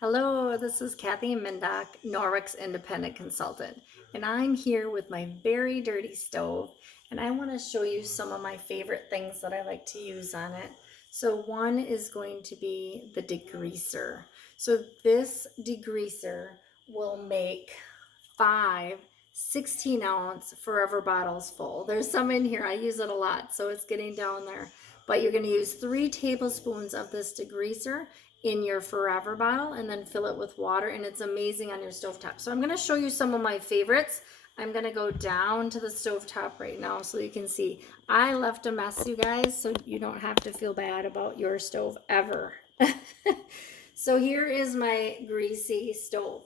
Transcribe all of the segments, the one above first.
Hello, this is Kathy Mindock, Norwick's independent consultant, and I'm here with my very dirty stove, and I want to show you some of my favorite things that I like to use on it. So one is going to be the degreaser. So this degreaser will make 5 16-ounce forever bottles full. There's some in here, I use it a lot, so it's getting down there. But you're going to use 3 tablespoons of this degreaser in your forever bottle and then fill it with water, and it's amazing on your stovetop. So I'm going to show you some of my favorites. I'm going to go down to the stovetop right now so you can see. I left a mess, you guys, so you don't have to feel bad about your stove ever. So here is my greasy stove.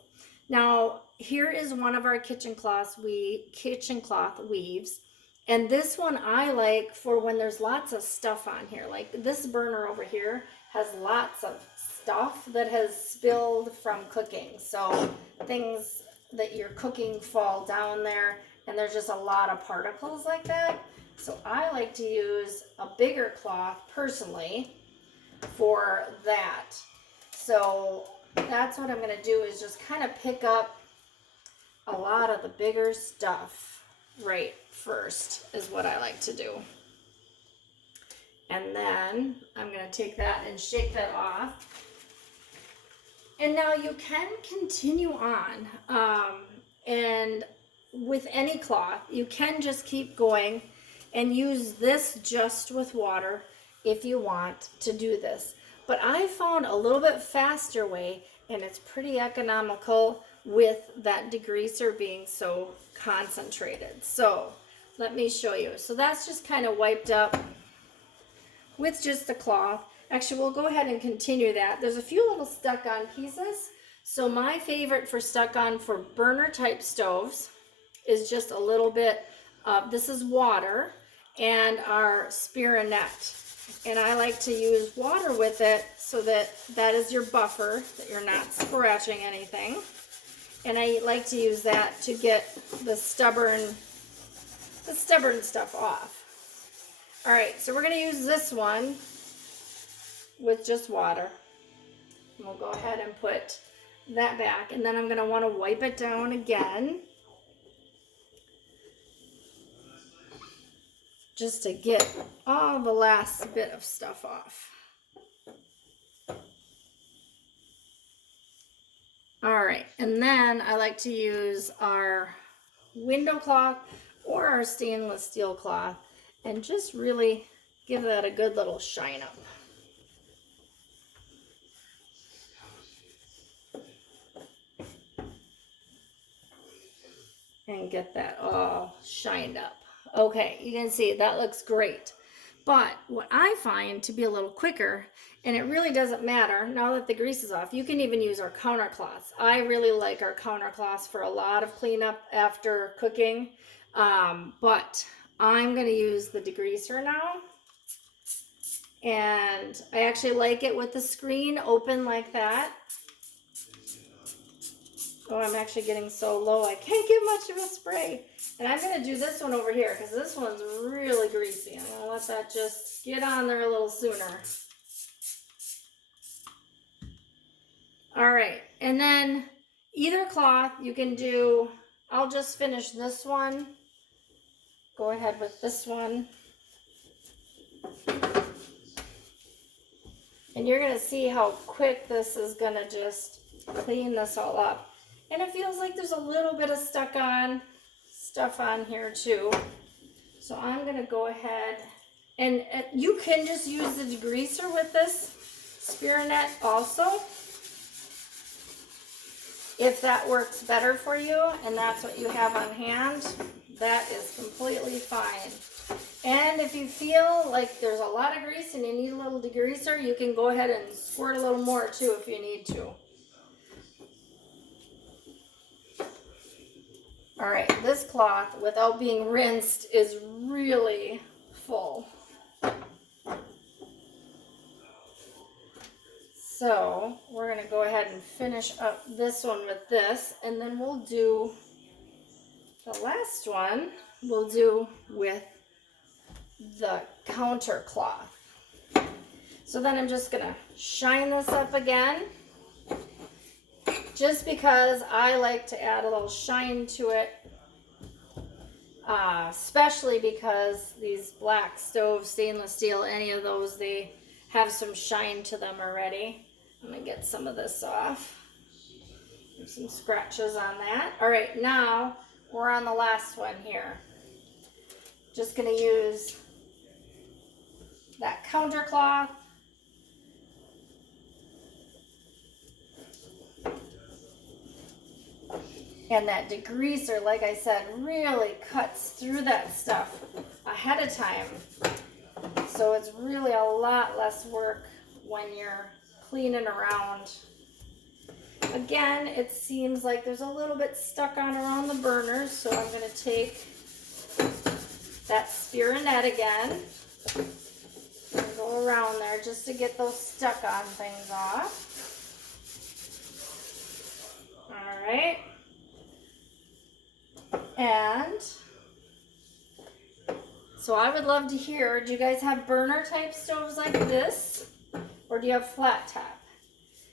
Now, here is one of our kitchen cloth weaves. And this one I like for when there's lots of stuff on here. Like this burner over here has lots of stuff that has spilled from cooking. So things that you're cooking fall down there, and there's just a lot of particles like that. So I like to use a bigger cloth personally for that. So that's what I'm going to do, is just kind of pick up a lot of the bigger stuff right first is what I like to do. And then I'm going to take that and shake that off. And now you can continue on. And with any cloth, you can just keep going and use this just with water if you want to do this. But I found a little bit faster way, and it's pretty economical with that degreaser being so concentrated. So let me show you. So that's just kind of wiped up with just the cloth. Actually, we'll go ahead and continue that. There's a few little stuck on pieces. So my favorite for stuck on for burner type stoves is just a little bit of, this is water and our Spironette. And I like to use water with it so that that is your buffer, that you're not scratching anything. And I like to use that to get the stubborn stuff off. All right, so we're going to use this one with just water. And we'll go ahead and put that back, and then I'm going to want to wipe it down again just to get all the last bit of stuff off. All right, and then I like to use our window cloth or our stainless steel cloth and just really give that a good little shine up. And get that all shined up. Okay, you can see that looks great. But what I find to be a little quicker, and it really doesn't matter now that the grease is off, you can even use our counter cloths. I really like our counter cloths for a lot of cleanup after cooking. But I'm going to use the degreaser now. And I actually like it with the screen open like that. Oh, I'm actually getting so low I can't get much of a spray. And I'm going to do this one over here because this one's really greasy. I'm going to let that just get on there a little sooner. All right, and then either cloth you can do, I'll just finish this one. Go ahead with this one. And you're going to see how quick this is going to just clean this all up. And it feels like there's a little bit of stuck on stuff on here too. So I'm going to go ahead, and you can just use the degreaser with this Spironette also, if that works better for you and that's what you have on hand. That is completely fine. And if you feel like there's a lot of grease and you need a little degreaser, you can go ahead and squirt a little more too if you need to. All right, this cloth, without being rinsed, is really full. So we're going to go ahead and finish up this one with this, and then we'll do the last one we'll do with the counter cloth. So then I'm just going to shine this up again. just because I like to add a little shine to it, especially because these black stove, stainless steel, any of those, they have some shine to them already. I'm gonna get some of this off. Some scratches on that. All right, now we're on the last one here. Just gonna use that counter cloth. And that degreaser, like I said, really cuts through that stuff ahead of time. So it's really a lot less work when you're cleaning around. Again, it seems like there's a little bit stuck on around the burners, so I'm going to take that spear and net again and go around there just to get those stuck on things off. All right. And so I would love to hear, do you guys have burner type stoves like this, or do you have flat top?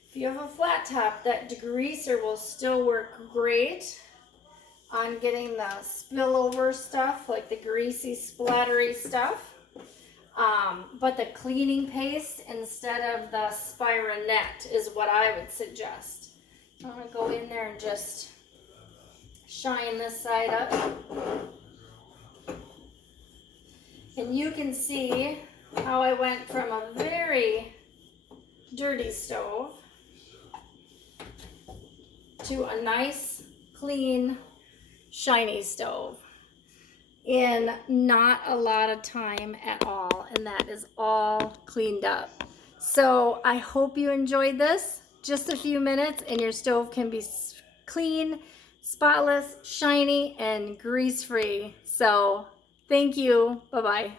If you have a flat top, that degreaser will still work great on getting the spillover stuff, like the greasy, splattery stuff. But the cleaning paste instead of the Spira-Net is what I would suggest. I'm going to go in there and just shine this side up. And you can see how I went from a very dirty stove to a nice, clean, shiny stove in not a lot of time at all, and that is all cleaned up. So I hope you enjoyed this. Just a few minutes and your stove can be clean, spotless, shiny, and grease-free. So thank you. Bye-bye.